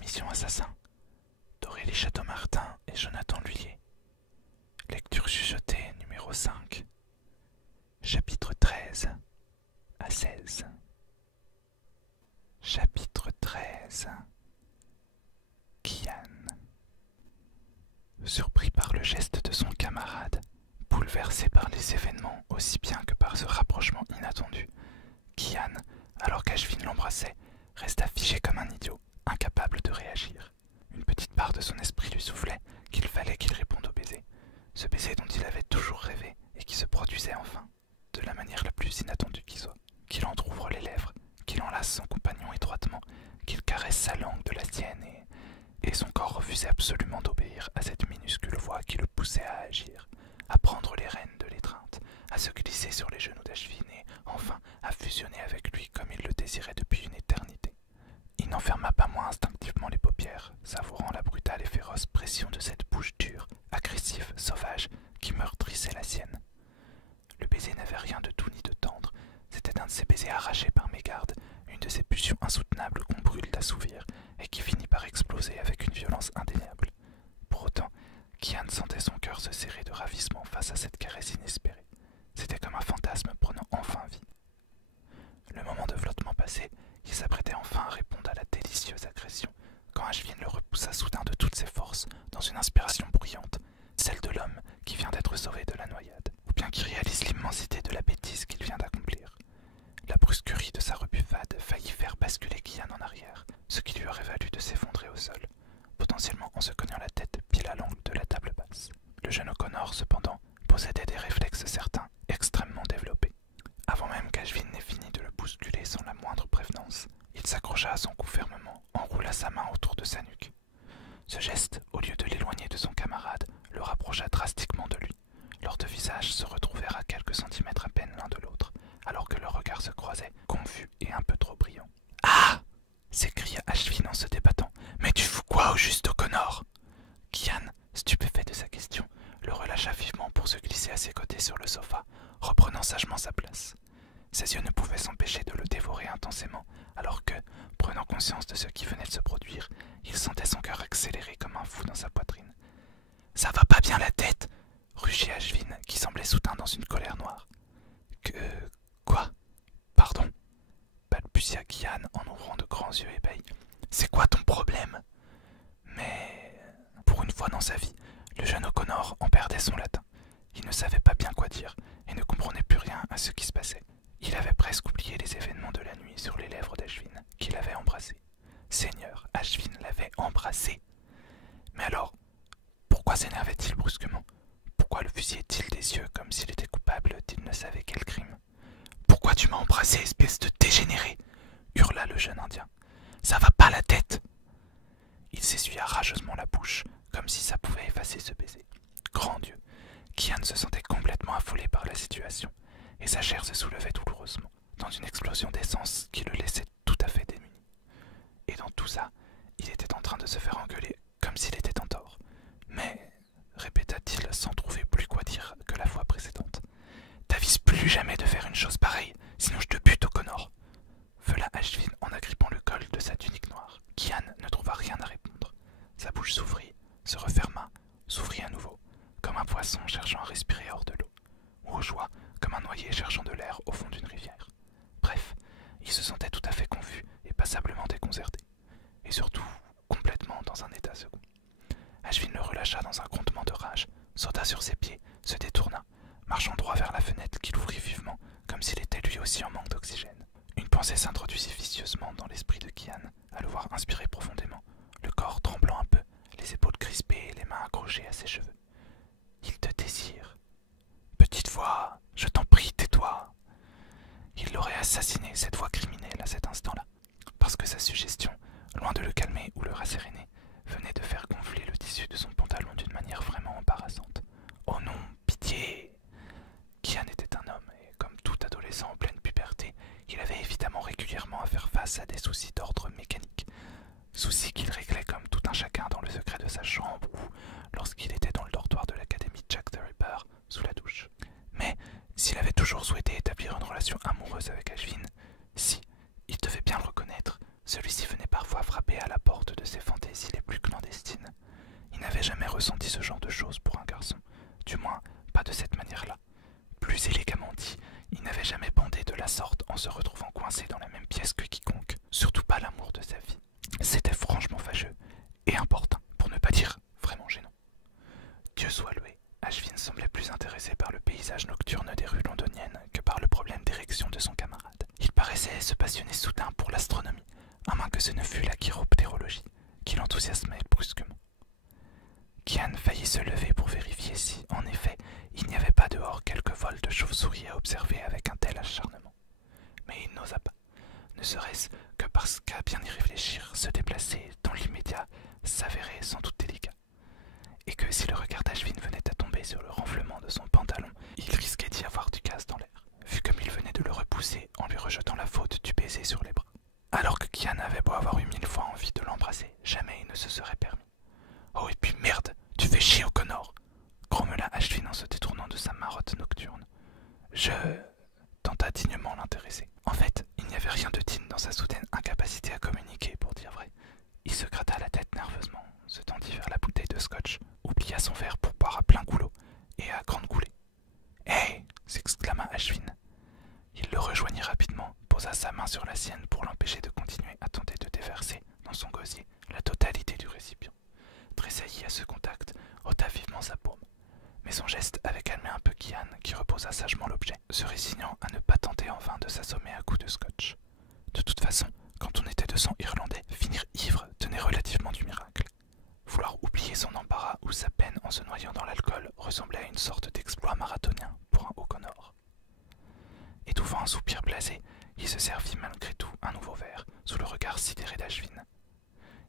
Mission Assassin d'Aurélie Château-Martin et Jonathan Lhuillier. Lecture chuchotée numéro 5. Chapitre 13 à 16. Chapitre 13. Kian. Surpris par le geste de son camarade, bouleversé par les événements aussi bien que par ce rapprochement inattendu, Kian, alors qu'Ashvin l'embrassait, resta figé comme un idiot, incapable de réagir. Une petite part de son esprit lui soufflait qu'il fallait qu'il réponde au baiser, ce baiser dont il avait toujours rêvé et qui se produisait enfin, de la manière la plus inattendue qui soit, qu'il entr'ouvre les lèvres, qu'il enlace son compagnon étroitement, qu'il caresse sa langue de la sienne et son corps refusait absolument d'obéir à cette minuscule voix qui le poussait à agir, à prendre les rênes de l'étreinte, à se glisser sur les genoux d'Ashvin et, enfin, à fusionner avec lui comme il le désirait depuis une éternité. Il n'enferma pas moins instinctivement les paupières, savourant la brutale et féroce pression de cette bouche dure, agressive, sauvage, qui meurtrissait la sienne. Le baiser n'avait rien de doux ni de tendre, c'était un de ces baisers arrachés par mégarde, une de ces pulsions insoutenables qu'on brûle d'assouvir et qui finit par exploser avec une violence indéniable. Pour autant, Kian sentait son cœur se serrer de ravissement face à cette caresse inespérée. C'était comme un fantasme prenant enfin vie. Le moment de flottement passé, il s'apprêtait enfin à répondre à la délicieuse agression, quand Ashvin le repoussa soudain de toutes ses forces, dans une inspiration bruyante, celle de l'homme qui vient d'être sauvé de la noyade, ou bien qui réalise l'immensité de la bêtise qu'il vient d'accomplir. La brusquerie de sa rebuffade faillit faire basculer Kian en arrière, ce qui lui aurait valu de s'effondrer au sol, potentiellement en se cognant la tête pile à l'angle de la table basse. Le jeune O'Connor, cependant, possédait des réflexes certains, extrêmement développés. Avant même qu'Ashvin n'ait fini de le bousculer sans la moindre prévenance, il s'accrocha à son cou fermement, enroula sa main autour de sa nuque. Ce geste, au lieu de l'éloigner de son camarade, le rapprocha drastiquement de lui. Leurs deux visages se retrouvèrent à quelques centimètres à peine l'un de l'autre, alors que leurs regards se croisaient, confus et un peu trop brillants. « Ah !» s'écria Ashvin en se débattant. « Mais tu fous quoi au juste O'Connor ?» Kian, stupéfait de sa question, le relâcha vivement pour se glisser à ses côtés sur le sofa, reprenant sagement sa place. Ses yeux ne pouvaient s'empêcher de le dévorer intensément, alors que, prenant conscience de ce qui venait de se produire, il sentait son cœur accélérer comme un fou dans sa poitrine. « Ça va pas bien la tête !» rugit Ashvin, qui semblait soudain dans une colère noire. « Quoi ? Pardon ?» balbutia Kian en ouvrant de grands yeux ébahis. « C'est quoi ton problème ?» Mais, pour une fois dans sa vie, le jeune O'Connor en perdait son latin. Il ne savait pas bien quoi dire et ne comprenait plus rien à ce qui se passait. Il avait presque oublié les événements de la nuit sur les lèvres d'Ashvin, qu'il avait embrassé. Seigneur, Ashvin l'avait embrassé. Mais alors, pourquoi s'énervait-il brusquement? Pourquoi le fusillait-il des yeux comme s'il était coupable d'il ne savait quel crime? « Pourquoi tu m'as embrassé, espèce de dégénéré ?» hurla le jeune Indien. « Ça va pas la tête !» Il s'essuya rageusement la bouche, comme si ça pouvait effacer ce baiser. Grand Dieu, Kian se sentait complètement affolé par la situation, et sa chair se soulevait douloureusement, dans une explosion d'essence qui le laissait tout à fait démuni. Et dans tout ça, il était en train de se faire engueuler, comme s'il était en tort. « Mais, » répéta-t-il sans trouver plus quoi dire que la fois précédente, « t'avises plus jamais de faire une chose pareille, sinon je te bute, O'Connor !» Veula Ashvin en agrippant le col de sa tunique noire. Kian ne trouva rien à répondre. Sa bouche s'ouvrit, se referma, s'ouvrit à nouveau, comme un poisson cherchant à respirer hors de l'eau, ou au joie, comme un noyé cherchant de l'air au fond d'une rivière. Bref, il se sentait tout à fait confus et passablement déconcerté, et surtout complètement dans un état second. Ashvin le relâcha dans un grondement de rage, sauta sur ses pieds, se détourna, marchant droit vers la fenêtre qu'il ouvrit vivement, comme s'il était lui aussi en manque d'oxygène. Une pensée s'introduisit vicieusement dans l'esprit de Kian, à le voir inspirer profondément, le corps tremblant un peu, les épaules crispées et les mains accrochées à ses cheveux. « Il te désire. Petite voix, je t'en prie, tais-toi. » Il l'aurait assassiné, cette voix criminelle, à cet instant-là, parce que sa suggestion, loin de le calmer ou le rasséréner, venait de faire gonfler le tissu de son pantalon d'une manière vraiment embarrassante. « Oh non, pitié !» Kian était un homme, et comme tout adolescent en pleine puberté, il avait évidemment régulièrement à faire face à des soucis d'ordre mécanique. Soucis qu'il réglait comme tout un chacun dans le secret de sa chambre ou lorsqu'il était dans le dortoir de l'académie Jack the Ripper, sous la douche. Mais s'il avait toujours souhaité établir une relation amoureuse avec Ashvin, si, il devait bien le reconnaître, celui-ci venait parfois frapper à la porte de ses fantaisies les plus clandestines. Il n'avait jamais ressenti ce genre de choses pour un garçon, du moins pas de cette manière-là. Plus élégamment dit, il n'avait jamais bandé de la sorte en se retrouvant coincé dans la même pièce que quiconque, surtout pas l'amour de sa vie. C'était franchement fâcheux et importun, pour ne pas dire vraiment gênant. Dieu soit loué, Ashvin semblait plus intéressé par le paysage nocturne des rues londoniennes que par le problème d'érection de son camarade. Il paraissait se passionner soudain pour l'astronomie, à moins que ce ne fût la chiroptérologie, qui l'enthousiasmait brusquement. Kian faillit se lever pour vérifier si, en effet, il n'y avait pas dehors quelques vols de chauves-souris à observer avec un tel acharnement. Mais il n'osa pas, ne serait-ce que parce qu'à bien y réfléchir, se déplacer dans l'immédiat s'avérait sans doute délicat, et que si le regard d'Ashvin venait à tomber sur le renflement de son pantalon, il risquait d'y avoir du gaz dans l'air, vu comme il venait de le repousser en lui rejetant la faute du baiser sur les bras. Alors que Kian avait beau avoir eu 1000 fois envie de l'embrasser, jamais il ne se serait permis. « Oh, et puis merde, tu fais chier O'Connor !» grommela Ashvin en se détournant de sa marotte nocturne. Je tenta dignement l'intéresser. En fait, il n'y avait rien de digne dans sa soudaine incapacité à communiquer, pour dire vrai. Il se gratta la tête nerveusement, se tendit vers la bouteille de scotch, oublia son verre pour boire à plein goulot, et à grande coulée. « Hé !» s'exclama Ashvin. Il le rejoignit rapidement, posa sa main sur la sienne pour l'empêcher de continuer à tenter de déverser dans son gosier la totalité du récipient. Tressailli à ce contact, ôta vivement sa paume. Mais son geste avait calmé un peu Kian, qui reposa sagement l'objet, se résignant à ne pas tenter en vain de s'assommer à coups de scotch. De toute façon, quand on était de sang irlandais, finir ivre tenait relativement du miracle. Vouloir oublier son embarras ou sa peine en se noyant dans l'alcool ressemblait à une sorte d'exploit marathonien pour un O'Connor. Étouffant un soupir blasé, il se servit malgré tout un nouveau verre, sous le regard sidéré d'Ashvin.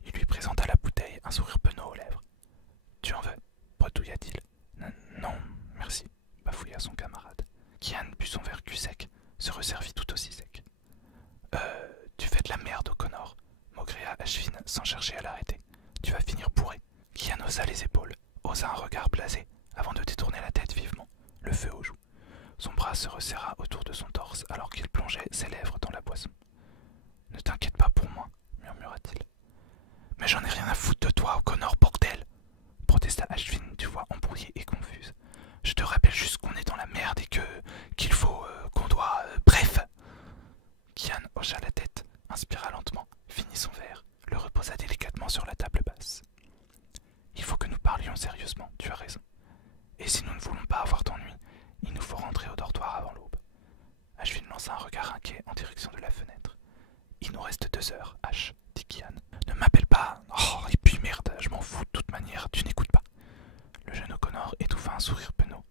Il lui présenta la bouteille, un sourire penaud aux lèvres. « Tu en veux ?» bredouilla-t-il. « Non, merci », bafouilla son camarade. Kian but son verre cul sec, se resservit tout aussi sec. « Tu fais de la merde, O'Connor », maugréa Ashvin sans chercher à l'arrêter. « Tu vas finir bourré. » Kian haussa les épaules, osa un regard blasé, avant de détourner la tête vivement, le feu aux joues. Son bras se resserra autour de son torse alors qu'il plongeait ses lèvres dans la boisson. « Ne t'inquiète pas pour moi, » murmura-t-il. « Mais j'en ai rien à foutre de toi, O'Connor, bordel !» protesta Ashvin d'une voix embrouillée et confuse. « Je te rappelle juste qu'on est dans la merde et qu'il faut, qu'on doit... bref !» Kian hocha la tête, inspira lentement, finit son verre, le reposa délicatement sur la table basse. « Il faut que nous parlions sérieusement, tu as raison. Et si nous ne voulons pas avoir d'ennui, il nous faut rentrer au dortoir avant l'aube. » Ashvin lança un regard inquiet en direction de la fenêtre. « Il nous reste 2 heures, Ash, » dit Kian. « Ne m'appelle pas. Oh, et puis merde, je m'en fous de toute manière, tu n'écoutes pas. » Le jeune O'Connor étouffa un sourire penaud.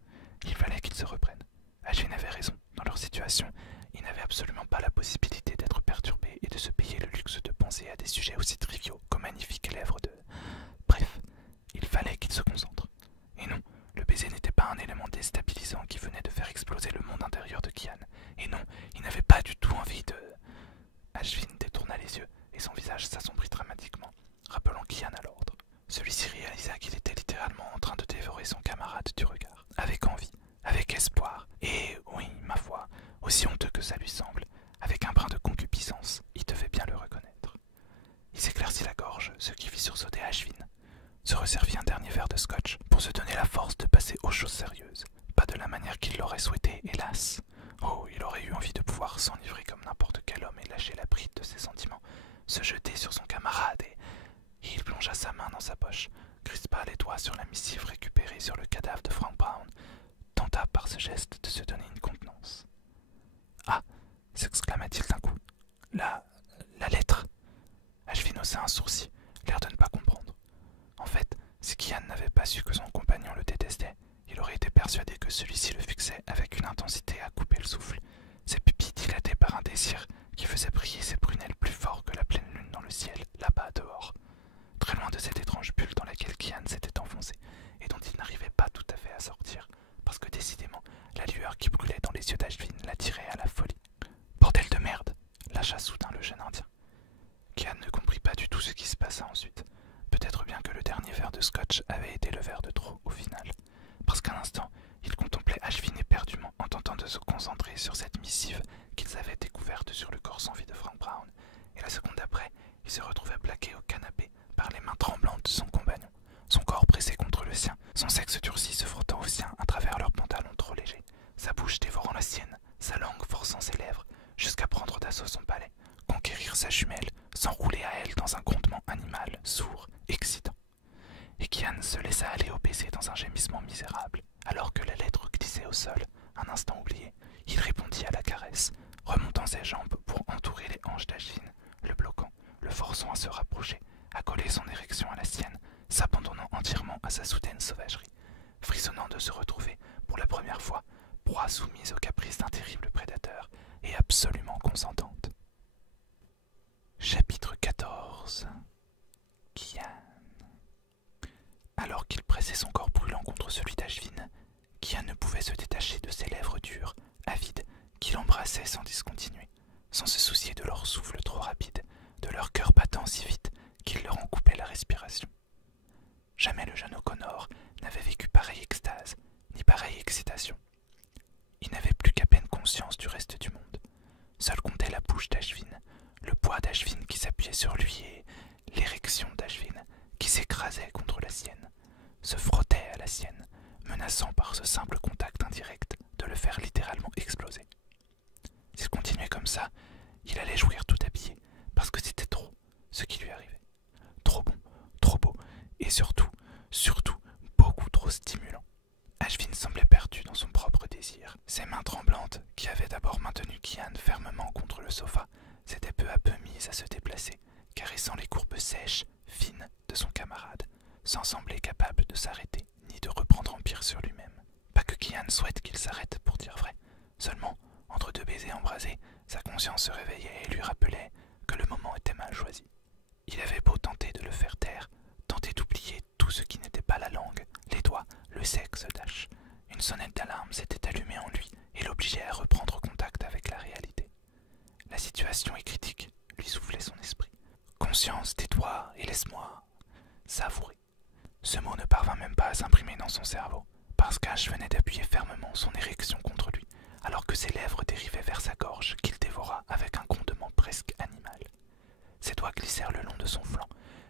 Il fallait qu'il se reprenne. Ashvin avait raison. Dans leur situation, il n'avait absolument pas la possibilité d'être perturbé et de se payer le luxe de penser à des sujets aussi triviaux qu'aux magnifiques lèvres de... Bref, il fallait qu'il se concentre. Et non, le baiser n'était pas un élément déstabilisant qui venait de faire exploser le monde intérieur de Kian. Et non, il n'avait pas du tout envie de... Ashvin détourna les yeux et son visage s'assombrit dramatiquement, rappelant Kian à l'ordre. Celui-ci réalisa qu'il était littéralement en train de dévorer son camarade du regard, avec envie, avec espoir, et, oui, ma foi, aussi honteux que ça lui semble, avec un brin de concupiscence, il devait bien le reconnaître. Il s'éclaircit la gorge, ce qui fit sursauter Ashvin, se resservit un dernier verre de scotch pour se donner la force de passer aux choses sérieuses. Pas de la manière qu'il l'aurait souhaité, hélas. Oh, il aurait eu envie de pouvoir s'enivrer comme n'importe quel homme et lâcher la bride de ses sentiments, se jeter sur son camarade et il plongea sa main dans sa poche, crispa les doigts sur la missive récupérée sur le cadavre de Frank Brown, tenta par ce geste de se donner une contenance. « Ah !» s'exclama-t-il d'un coup. « La lettre !» Ashvin haussa un sourcil, l'air de ne pas comprendre. En fait, si Kian n'avait pas su que son compagnon le détestait, il aurait été persuadé que celui-ci le fixait avec une intensité à couper le souffle, ses pupilles dilatées par un désir qui faisait briller ses prunelles plus fort que la pleine lune dans le ciel, là-bas dehors, très loin de cette étrange bulle dans laquelle Kian s'était enfoncé et dont il n'arrivait pas tout à fait à sortir, parce que décidément, la lueur qui brûlait dans les yeux d'Ashvin l'attirait à la folie. « Bordel de merde !» lâcha soudain le jeune indien. Kian ne comprit pas du tout ce qui se passa ensuite. Peut-être bien que le dernier verre de scotch avait été le verre de trop au final, parce qu'un instant, il contemplait Ashvin éperdument en tentant de se concentrer sur cette missive qu'ils avaient découverte sur le corps sans vie de Frank Brown, et la seconde d'après, Il se retrouvait plaqué au canapé par les mains tremblantes de son compagnon, son corps pressé contre le sien, son sexe durci se frottant au sien à travers leurs pantalons trop légers, sa bouche dévorant la sienne, sa langue forçant ses lèvres, jusqu'à prendre d'assaut son palais, conquérir sa jumelle, s'enrouler à elle dans un grondement animal, sourd, excitant. Et Kian se laissa aller au baiser dans un gémissement misérable, alors que la lettre glissait au sol, un instant oublié. Il répondit à la caresse, remontant ses jambes pour entourer les hanches d'Ashvin, le bloquant, le forçant à se rapprocher, à coller son érection à la sienne, s'abandonnant entièrement à sa soudaine sauvagerie, frissonnant de se retrouver, pour la première fois, proie soumise aux caprices d'un terrible prédateur et absolument consentante. Chapitre 14. Kian. Alors qu'il pressait son corps brûlant contre celui d'Ashvin, Kian ne pouvait se détacher de ses lèvres dures, avides, qui l'embrassaient sans discontinuer, sans se soucier de leur souffle trop rapide, de leur cœur battant si vite qu'il leur en coupait la respiration. Jamais le jeune O'Connor n'avait vécu pareille extase, ni pareille excitation. Il n'avait plus qu'à peine conscience du reste du monde. Seul comptait la bouche d'Ashvin, le poids d'Ashvin qui s'appuyait sur lui et l'érection d'Ashvin qui s'écrasait contre la sienne, se frottait à la sienne, menaçant par ce simple contact indirect de le faire littéralement exploser. S'il continuait comme ça, il allait jouir tout habillé, parce que c'était trop ce qui lui arrivait. Trop bon, trop beau, et surtout, beaucoup trop stimulant. Ashvin semblait perdu dans son propre désir. Ses mains tremblantes, qui avaient d'abord maintenu Kian fermement contre le sofa, s'étaient peu à peu mises à se déplacer, caressant les courbes sèches, fines de son camarade, sans sembler capable de s'arrêter, ni de reprendre empire sur lui-même. Pas que Kian souhaite qu'il s'arrête, pour dire vrai. Seulement, entre deux baisers embrasés, sa conscience se réveillait et lui rappelait que le moment était mal choisi. Il avait beau tenter de le faire taire, tenter d'oublier tout ce qui n'était pas la langue, les doigts, le sexe d'Ash. Une sonnette d'alarme s'était allumée en lui et l'obligeait à reprendre contact avec la réalité. La situation est critique, lui soufflait son esprit. Conscience, tais-toi et laisse-moi savourer. Ce mot ne parvint même pas à s'imprimer dans son cerveau, parce qu'Ash venait d'appuyer fermement son érection contre lui, alors que ses lèvres dérivaient vers sa gorge qu'il dévora avec un grondement presque animal. Ses doigts glissèrent le long de son flanc,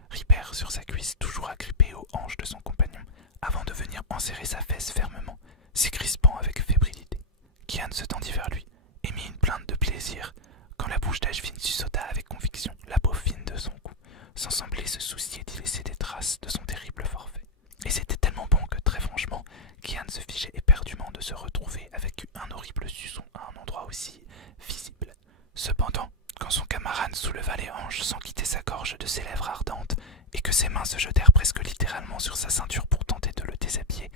ripèrent sur sa cuisse toujours agrippée aux hanches de son compagnon, avant de venir enserrer sa fesse fermement, s'y crispant avec fébrilité. Kian se tendit vers lui, et mit une plainte de plaisir, quand la bouche d'Ashvin sursauta avec conviction la peau fine de son cou, sans sembler se soucier d'y laisser des traces de son terrible forfait. Et c'était tellement bon que, très franchement, Kian se fichait éperdument de se retrouver avec un horrible suçon à un endroit aussi visible. Cependant, quand son camarade souleva les hanches sans quitter sa gorge de ses lèvres ardentes, et que ses mains se jetèrent presque littéralement sur sa ceinture pour tenter de le déshabiller,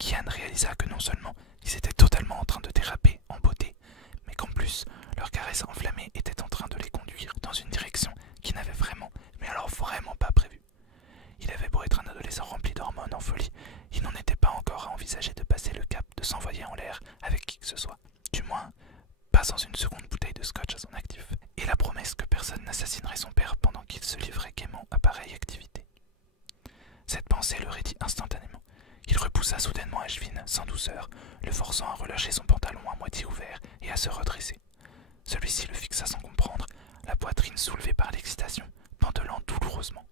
Kian réalisa que non seulement ils étaient totalement en train de déraper en beauté, mais qu'en plus, leur caresse enflammée était en train de les conduire dans une direction qu'il n'avait vraiment, mais alors vraiment pas prévue. Il avait beau être un adolescent rempli d'hormones en folie, il n'en était pas encore à envisager de passer le cap de s'envoyer en l'air avec qui que ce soit. Du moins, pas sans une seconde bouteille de scotch à son actif, et la promesse que personne n'assassinerait son père pendant qu'il se livrait gaiement à pareille activité. Cette pensée le raidit instantanément. Il repoussa soudainement Ashvin, sans douceur, le forçant à relâcher son pantalon à moitié ouvert et à se redresser. Celui-ci le fixa sans comprendre, la poitrine soulevée par l'excitation, pendelant douloureusement,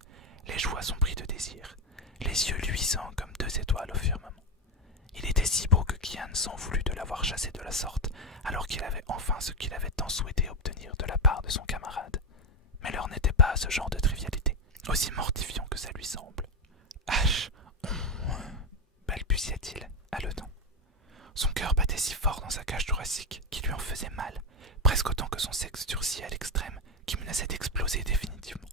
les joues assombries de désir, les yeux luisants comme deux étoiles au firmament. Il était si beau que Kian s'en voulut de l'avoir chassé de la sorte, alors qu'il avait enfin ce qu'il avait tant souhaité obtenir de la part de son camarade. Mais l'heure n'était pas à ce genre de trivialité, aussi mortifiant que ça lui semble. « Ash, balbutia-t-il, haletant. Son cœur battait si fort dans sa cage thoracique qu'il lui en faisait mal, presque autant que son sexe durci à l'extrême, qui menaçait d'exploser définitivement.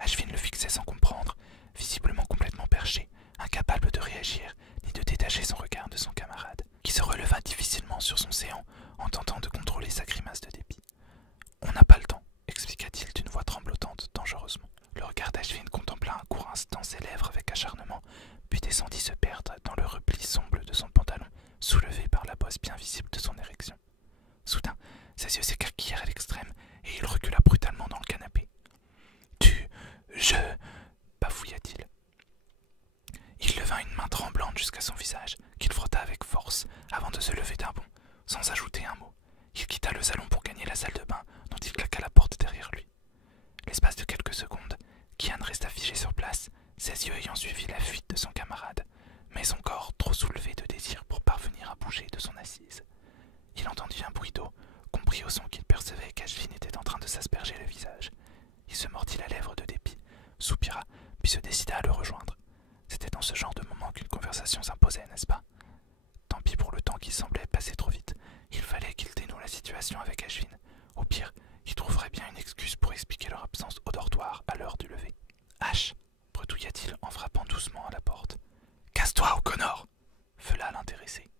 Ashvin le fixait sans comprendre, visiblement complètement perché, incapable de réagir, ni de détacher son regard de son camarade, qui se releva difficilement sur son séant en tentant de contrôler sa grimace de dépit. « On n'a pas le temps, expliqua-t-il d'une voix tremblotante dangereusement. Le regard d'Ashvin contempla un court instant ses lèvres avec acharnement, puis descendit se perdre dans le repli sombre de son pantalon, soulevé par la bosse bien visible de son érection. Soudain, ses yeux s'écarquillèrent à l'extrême, et il recula brutalement dans le canapé. « Je... » bafouilla-t-il. Il leva une main tremblante jusqu'à son visage, qu'il frotta avec force, avant de se lever d'un bond, sans ajouter un mot. Il quitta le salon pour gagner la salle de bain, dont il claqua la porte derrière lui. l'espace de quelques secondes, Kian resta figé sur place, ses yeux ayant suivi la fuite de son camarade, mais son corps trop soulevé de désir pour parvenir à bouger de son assise. Il entendit un bruit d'eau, comprit au son qu'il percevait qu'Ashvin était en train de s'asperger le visage. Il se mordit la lèvre de dépit, soupira, puis se décida à le rejoindre. C'était dans ce genre de moment qu'une conversation s'imposait, n'est-ce pas? Tant pis pour le temps qui semblait passer trop vite. Il fallait qu'il dénoue la situation avec Ashvin. Au pire, il trouverait bien une excuse pour expliquer leur absence au dortoir à l'heure du lever. « Ash !» bredouilla-t-il en frappant doucement à la porte. « Casse-toi, O'Connor !» feula l'intéressé.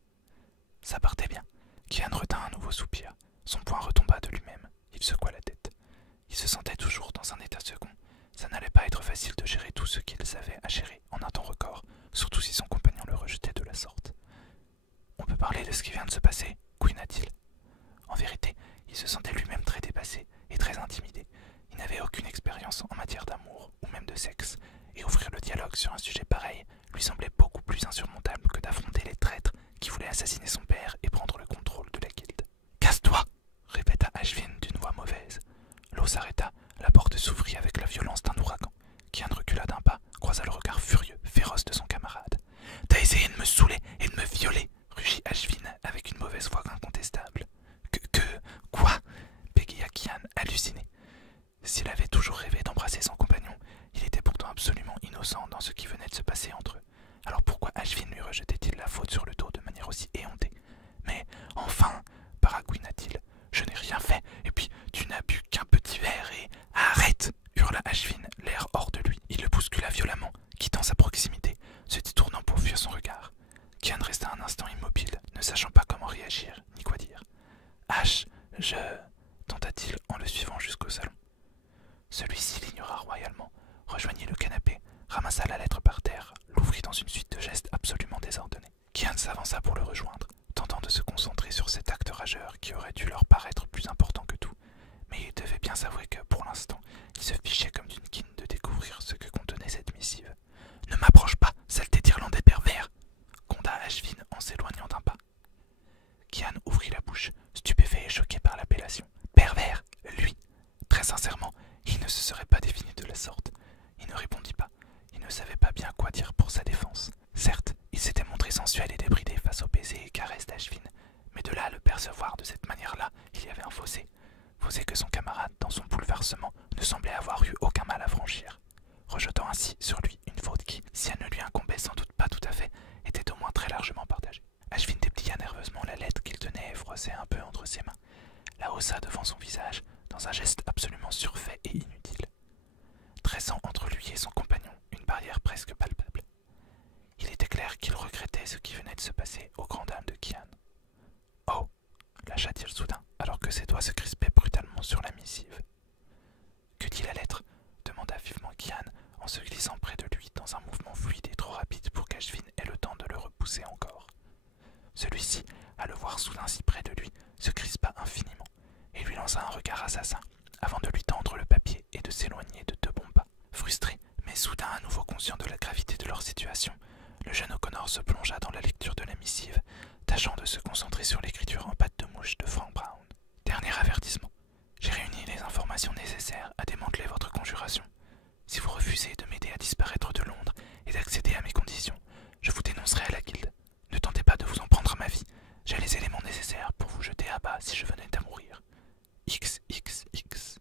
Ça partait bien. Kian retint un nouveau soupir. Son poing retomba de lui-même. Il secoua la tête. Il se sentait toujours dans un état second. Ça n'allait pas être facile de gérer tout ce qu'il avait à gérer en un temps record, surtout si son compagnon le rejetait de la sorte. « On peut parler de ce qui vient de se passer ?» couina-t-il. En vérité, il se sentait lui-même très dépassé et très intimidé. Il n'avait aucune expérience en matière d'amour ou même de sexe, et ouvrir le dialogue sur un sujet pareil lui semblait beaucoup plus insurmontable que d'affronter les traîtres qui voulaient assassiner son père et prendre le contrôle de la guilde. « Casse-toi !» répéta Ashvin d'une voix mauvaise. L'eau s'arrêta, la porte s'ouvrit avec la violence d'un ouragan. Kian recula d'un pas, croisa le regard furieux, féroce de son camarade. « T'as essayé de me saouler et de me violer !» rugit Ashvin avec une mauvaise foi incontestable. Quoi ?» bégaya Kian, halluciné. S'il avait toujours rêvé d'embrasser son compagnon, il était pourtant absolument innocent dans ce qui venait de se passer entre eux. Alors pourquoi Ashvin lui rejetait-il la faute sur le dos de manière aussi éhontée? Mais enfin, baragouina-t-il, je n'ai rien fait, et puis tu n'as bu qu'un petit verre et... Arrête! Hurla Ashvin, l'air hors de lui. Il le bouscula violemment, quittant sa proximité, se détournant pour fuir son regard. Kian resta un instant immobile, ne sachant pas comment réagir, ni quoi dire. Ash, tenta-t-il en le suivant jusqu'au salon. Celui-ci l'ignora royalement, rejoignit le canapé, ramassa la lettre par terre, l'ouvrit dans une suite de gestes absolument désordonnés. Kian s'avança pour le rejoindre, tentant de se concentrer sur cet acte rageur qui aurait dû leur paraître plus important que tout. Mais il devait bien s'avouer que, pour l'instant, il se fichait comme d'une quine de découvrir ce que contenait cette missive. « Ne m'approche pas, saleté d'Irlandais pervers !» gronda Ashvin en s'éloignant d'un pas. Kian ouvrit la bouche, stupéfait et choqué par l'appellation. Pervers, lui! Très sincèrement, il ne se serait pas défini de la sorte. Il ne répondit pas. Il ne savait pas bien quoi dire pour sa défense. Certes, il s'était montré sensuel et débridé face aux baisers et caresses d'Ashvin, mais de là à le percevoir de cette manière-là, il y avait un fossé. Fossé que son camarade, dans son bouleversement, ne semblait avoir eu aucun mal à franchir, rejetant ainsi sur lui une faute qui, si elle ne lui incombait sans doute pas tout à fait, était au moins très largement partagée. Ashvin déplia nerveusement la lettre qu'il tenait et froissait un peu entre ses mains, la haussa devant son visage, dans un geste absolument surfait et inutile, dressant entre lui et son compagnon une barrière presque palpable. Il était clair qu'il regrettait ce qui venait de se passer aux grandes dames de Kian. « Oh !» lâcha-t-il soudain, alors que ses doigts se crispaient brutalement sur la missive. « Que dit la lettre ?» demanda vivement Kian, en se glissant près de lui dans un mouvement fluide et trop rapide pour qu'Ashvin ait le temps de le repousser encore. Celui-ci, à le voir soudain si près de lui, se crispa infiniment, et lui lança un regard assassin, avant de lui tendre le papier et de s'éloigner de 2 bons pas. Frustré, mais soudain à nouveau conscient de la gravité de leur situation, le jeune O'Connor se plongea dans la lecture de la missive, tâchant de se concentrer sur l'écriture en pâte de mouche de Frank Brown. Dernier avertissement. J'ai réuni les informations nécessaires à démanteler votre conjuration. Si vous refusez de m'aider à disparaître de Londres et d'accéder à mes conditions, je vous dénoncerai à la guilde. Ne tentez pas de vous en prendre à ma vie. J'ai les éléments nécessaires pour vous jeter à bas si je venais à mourir. XXX.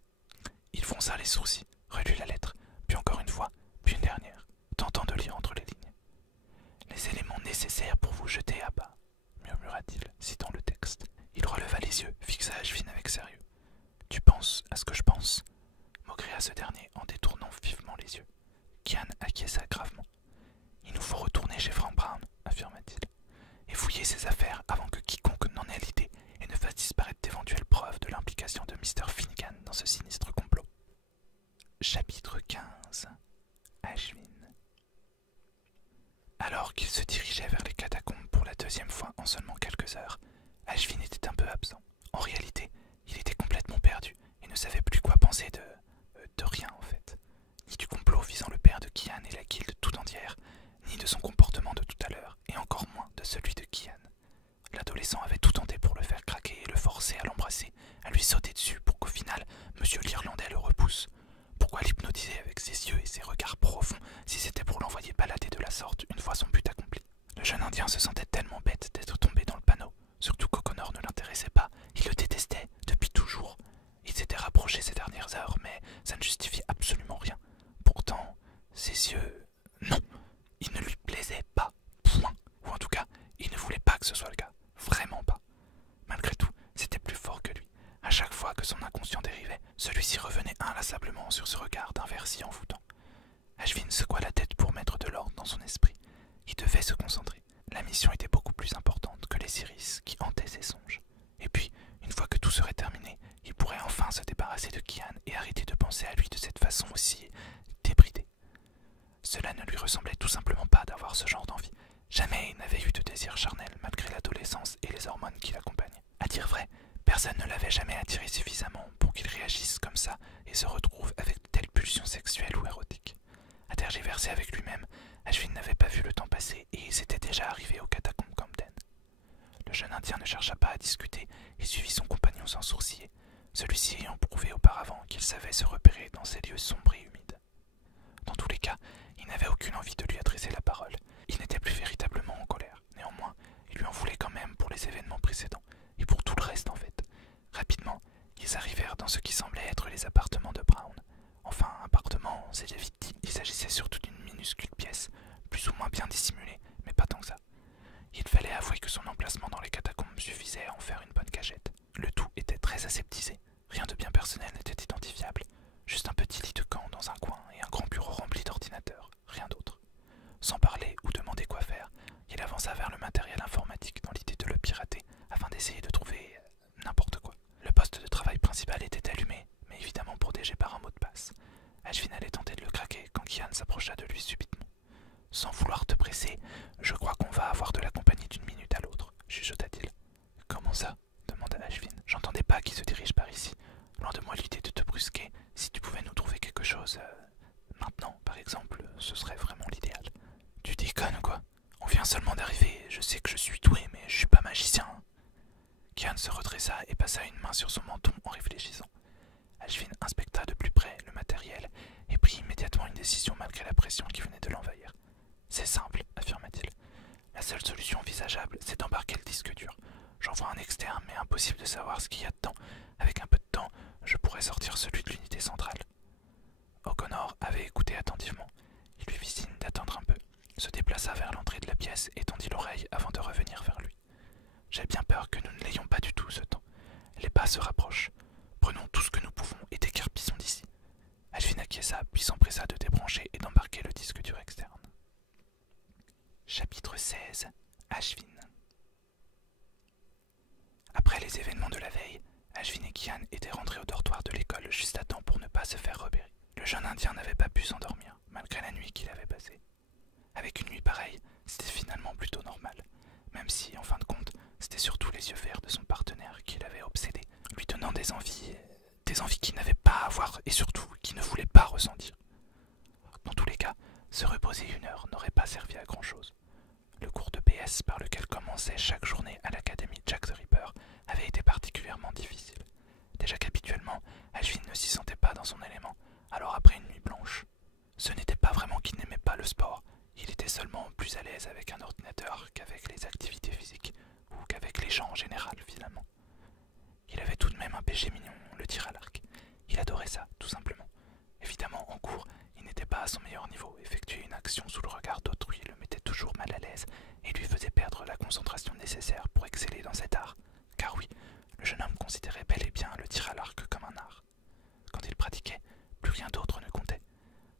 Il fronça les sourcils, relut la lettre, puis encore une fois, puis une dernière, tentant de lire entre les lignes. Les éléments nécessaires pour vous jeter à bas, murmura-t-il, citant le texte. Il releva les yeux, fixa Ashvin avec sérieux. Tu penses à ce que je pense? Maugréa ce dernier en détournant vivement les yeux. Kian acquiesça gravement. Il nous faut retourner chez Frank Brown, affirma-t-il, et fouiller ses affaires avant que quiconque n'en ait l'idée et ne fasse disparaître d'éventuelles preuves de l'implication de Mr. Finnegan dans ce sinistre complot. Chapitre 15. Ashvin. Alors qu'il se dirigeait vers les catacombes pour la 2e fois en seulement quelques heures, Ashvin était un peu absent. En réalité, il était complètement perdu et ne savait plus quoi penser de rien en fait. Ni du complot visant le père de Kian et la guilde tout entière, ni de son comportement de tout à l'heure, et encore moins de celui de Kian. L'adolescent avait tout tenté pour le faire craquer et le forcer à l'embrasser, à lui sauter dessus pour qu'au final, Monsieur l'Irlandais le repousse. Pourquoi Ses yeux... Non, il ne lui plaisait pas, point. Ou en tout cas, il ne voulait pas que ce soit le cas. Vraiment pas. Malgré tout, c'était plus fort que lui. À chaque fois que son inconscient dérivait, celui-ci revenait inlassablement sur ce regard d'un vers si envoûtant. Ashvin secoua la tête pour mettre de l'ordre dans son esprit. Il devait se concentrer. La mission était beaucoup plus importante que les iris qui hantaient ses songes. Et puis, une fois que tout serait terminé, il pourrait enfin se débarrasser de Kian et arrêter de penser à lui de cette façon aussi débridée. Cela ne lui ressemblait tout simplement pas d'avoir ce genre d'envie. Jamais il n'avait eu de désir charnel malgré l'adolescence et les hormones qui l'accompagnent. À dire vrai, personne ne l'avait jamais attiré suffisamment pour qu'il réagisse comme ça et se retrouve avec de telles pulsions sexuelles ou érotiques. À tergiverser avec lui-même, Ashvin n'avait pas vu le temps passer et il s'était déjà arrivé aux catacombes Camden. Le jeune Indien ne chercha pas à discuter et suivit son compagnon sans sourciller, celui-ci ayant prouvé auparavant qu'il savait se repérer dans ces lieux sombres et humides. Dans tous les cas, il n'avait aucune envie de lui adresser la parole. Il n'était plus véritablement en colère. Néanmoins, il lui en voulait quand même pour les événements précédents, et pour tout le reste en fait. Rapidement, ils arrivèrent dans ce qui semblait être les appartements de Brown. Enfin, appartement, c'était vite dit. Il s'agissait surtout d'une minuscule pièce, plus ou moins bien dissimulée, mais pas tant que ça. Il fallait avouer que son emplacement dans les catacombes suffisait à en faire une bonne cachette. Le tout était très aseptisé. Rien de bien personnel n'était identifiable. Juste un petit lit de camp dans un coin et un grand bureau rempli d'ordinateurs. Rien d'autre. Sans parler ou demander quoi faire, il avança vers le matériel informatique dans l'idée de le pirater afin d'essayer de trouver n'importe quoi. Le poste de travail principal était allumé, mais évidemment protégé par un mot de passe. Ashvin allait tenter de le craquer quand Kian s'approcha de lui subitement. « Sans vouloir te presser, je crois qu'on va avoir de la compagnie d'une minute à l'autre, chuchota-t-il. « Comment ça ?» demanda Ashvin. « J'entendais pas qu'il se dirige par ici. Loin de moi l'idée de te brusquer. Si tu pouvais nous trouver quelque chose... maintenant, par exemple, ce serait vraiment l'idéal. » « Tu déconnes ou quoi? On vient seulement d'arriver. Je sais que je suis doué, mais je suis pas magicien. » Kian se redressa et passa une main sur son menton en réfléchissant. Ashvin inspecta de plus près le matériel et prit immédiatement une décision malgré la pression qui venait de l'envahir. « C'est simple, affirma-t-il. La seule solution envisageable, c'est d'embarquer le disque dur. J'envoie un externe, mais impossible de savoir ce qu'il y a dedans. Avec un peu de temps, je pourrais sortir celui de l'unité centrale. » O'Connor avait écouté attentivement. Il lui fit signe d'attendre un peu, se déplaça vers l'entrée de la pièce et tendit l'oreille avant de revenir vers lui. « J'ai bien peur que nous ne l'ayons pas du tout ce temps. Les pas se rapprochent. Prenons tout ce que nous pouvons et décarpissons d'ici. » Ashvin acquiesça, puis s'empressa de débrancher et d'embarquer le disque dur externe. Chapitre 16. Ashvin. Après les événements de la veille, Ashvin et Kian étaient rentrés au dortoir de l'école juste à temps pour ne pas se faire repérer. Le jeune Indien n'avait pas pu s'endormir, malgré la nuit qu'il avait passée. Avec une nuit pareille, c'était finalement plutôt normal, même si, en fin de compte, c'était surtout les yeux verts de son partenaire qui l'avaient obsédé, lui donnant des envies qu'il n'avait pas à avoir et surtout qu'il ne voulait pas ressentir. Dans tous les cas, se reposer une heure n'aurait pas servi à grand-chose. Le cours de PS par lequel commençait chaque journée à l'académie Jack the Ripper avait été particulièrement difficile. Déjà qu'habituellement, Ashvin ne s'y sentait pas dans son élément, alors après une nuit blanche. Ce n'était pas vraiment qu'il n'aimait pas le sport, il était seulement plus à l'aise avec un ordinateur qu'avec les activités physiques, ou qu'avec les gens en général finalement. Il avait tout de même un péché mignon, le tir à l'arc. Il adorait ça, tout simplement. Évidemment, en cours, il n'était pas à son meilleur niveau. Effectuer une action sous le regard d'autrui le mettait toujours mal à l'aise et lui faisait perdre la concentration nécessaire pour exceller dans cet art. Car oui, le jeune homme considérait bel et bien le tir à l'arc comme un art. Quand il pratiquait, plus rien d'autre ne comptait.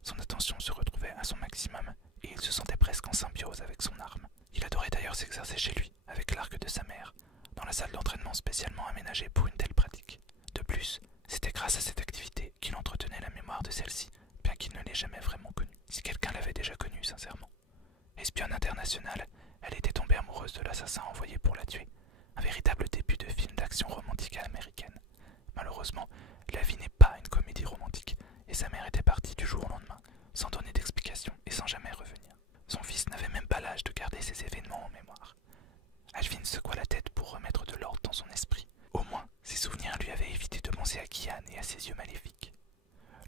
Son attention se retrouvait à son maximum et il se sentait presque en symbiose avec son arme. Il adorait d'ailleurs s'exercer chez lui, avec l'arc de sa mère, dans la salle d'entraînement spécialement aménagée pour une telle pratique. De plus, c'était grâce à cette activité qu'il entretenait la mémoire de celle-ci, bien qu'il ne l'ait jamais vraiment connue, si quelqu'un l'avait déjà connue sincèrement. Espionne internationale, elle était tombée amoureuse de l'assassin envoyé pour la tuer, un véritable début de film d'action romantique à l'américaine. Malheureusement, la vie n'est pas une comédie romantique, et sa mère était partie du jour au lendemain, sans donner d'explication et sans jamais revenir. Son fils n'avait même pas l'âge de garder ces événements en mémoire. Ashvin secoua la tête pour remettre de l'ordre dans son esprit. Au moins, ses souvenirs lui avaient évité de penser à Kian et à ses yeux maléfiques.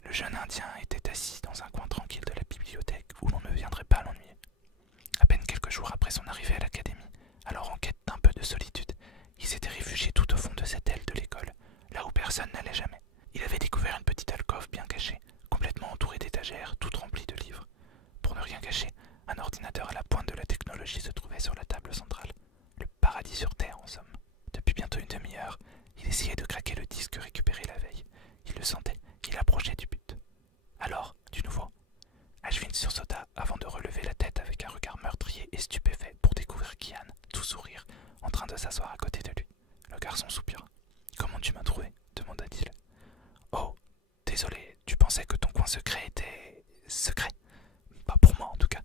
Le jeune Indien était assis dans un coin tranquille de la bibliothèque où l'on ne viendrait pas l'ennuyer. À peine quelques jours après son arrivée à l'académie, alors en quête d'un peu de solitude, il s'était réfugié tout au fond de cette aile de l'école, là où personne n'allait jamais. Il avait découvert une petite alcôve bien cachée, complètement entourée d'étagères, toutes remplies de livres. rien cacher, un ordinateur à la pointe de la technologie se trouvait sur la table centrale. Le paradis sur Terre, en somme. Depuis bientôt une demi-heure, il essayait de craquer le disque récupéré la veille. Il le sentait, il approchait du but. Alors, du nouveau, Ashvin sursauta avant de relever la tête avec un regard meurtrier et stupéfait pour découvrir Kian, tout sourire, en train de s'asseoir à côté de lui. Le garçon soupira. « Comment tu m'as trouvé ?» demanda-t-il. « Oh, désolé, tu pensais que ton coin secret était... secret? Pas pour moi en tout cas. »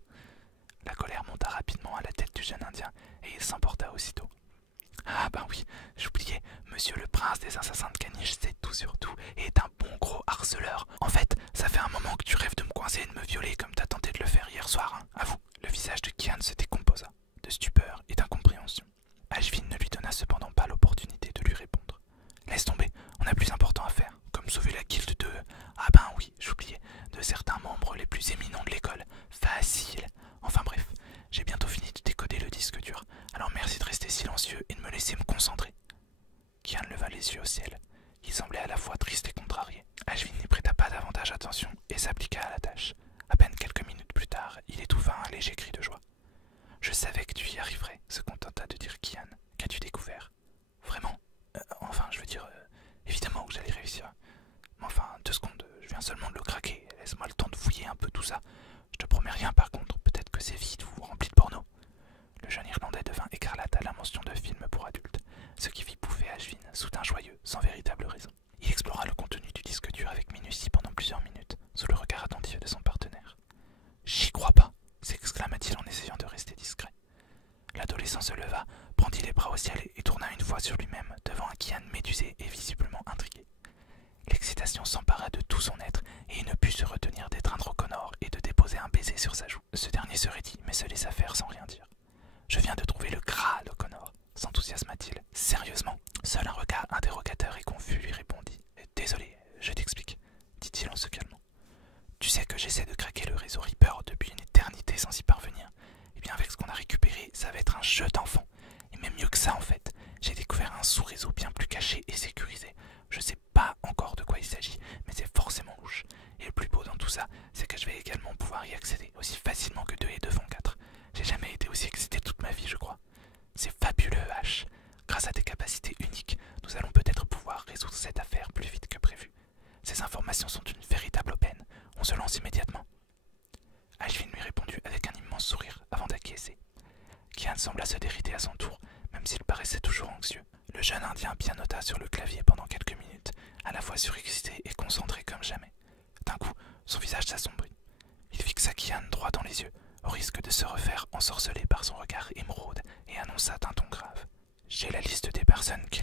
La colère monta rapidement à la tête du jeune indien et il s'emporta aussitôt. « Ah ben oui, j'oubliais, monsieur le prince des assassins de caniche sait tout sur tout et est un bon gros harceleur. En fait, ça fait un moment que tu rêves de me coincer et de me violer comme t'as tenté de le faire hier soir, hein, avoue. » Le visage de Kian se décomposa, de stupeur et d'incompréhension. Ashvin ne lui donna cependant pas l'opportunité de lui répondre. « Laisse tomber, on a plus important à faire, comme sauver la guilde de... Ah ben oui, j'oubliais, de certains membres les plus éminents de l'école. Facile. Enfin bref, j'ai bientôt fini de décoder le disque dur, alors merci de rester silencieux et de me laisser me concentrer. » Kian leva les yeux au ciel. Il semblait à la fois triste et contrarié. Ashvin n'y prêta pas davantage attention et s'appliqua à la tâche. À peine quelques minutes plus tard, il étouffa un léger cri de joie. « Je savais que tu y arriverais, » se contenta de dire Kian. « Qu'as-tu découvert ?»« Vraiment enfin, je veux dire, évidemment que j'allais réussir. Mais enfin, 2 secondes, je viens seulement de le craquer. Laisse-moi le temps de fouiller un peu tout ça. Je te promets rien par contre, peut-être que c'est vide ou rempli de porno. » Le jeune Irlandais devint écarlate à la mention de film pour adultes, ce qui fit pouffer Ashvin, soudain joyeux, sans véritable raison. Il explora le contenu du disque dur avec minutie pendant plusieurs minutes, sous le regard attentif de son partenaire. « J'y crois pas !» s'exclama-t-il en essayant de rester discret. L'adolescent se leva, brandit les bras au ciel et tourna une fois sur lui-même devant un Kian médusé et visiblement intrigué. L'excitation s'empara de tout son être et il ne put se retenir d'étreindre O'Connor et de déposer un baiser sur sa joue. Ce dernier se raidit, mais se laissa faire sans rien dire. « Je viens de trouver le Graal, O'Connor !» s'enthousiasma-t-il. « Sérieusement ?» Seul un regard interrogateur et confus lui répondit. « Désolé, je t'explique, » dit-il en se calmant. « Tu sais que j'essaie de craquer le réseau Reaper depuis une éternité sans y parvenir. Et bien avec ce qu'on a récupéré, ça va être un jeu d'enfant. Et même mieux que ça en fait, j'ai découvert un sous-réseau bien plus caché et sécurisé. Je sais pas encore de quoi il s'agit, mais c'est forcément louche. Et le plus beau dans tout ça, c'est que je vais également pouvoir y accéder aussi facilement que 2 et 2 font 4. J'ai jamais été aussi excité toute ma vie, je crois. C'est fabuleux, H. Grâce à tes capacités uniques, nous allons peut-être pouvoir résoudre cette affaire plus vite que prévu. Ces informations sont une véritable aubaine. On se lance immédiatement. » Ashvin lui répondit avec un immense sourire avant d'acquiescer. Kian sembla se dérider à son tour, même s'il paraissait toujours anxieux. Le jeune indien pianota sur le clavier pendant quelques minutes, à la fois surexcité et concentré comme jamais. D'un coup, son visage s'assombrit. Il fixa Kian droit dans les yeux, au risque de se refaire ensorceler par son regard émeraude, et annonça d'un ton grave. « J'ai la liste des personnes qui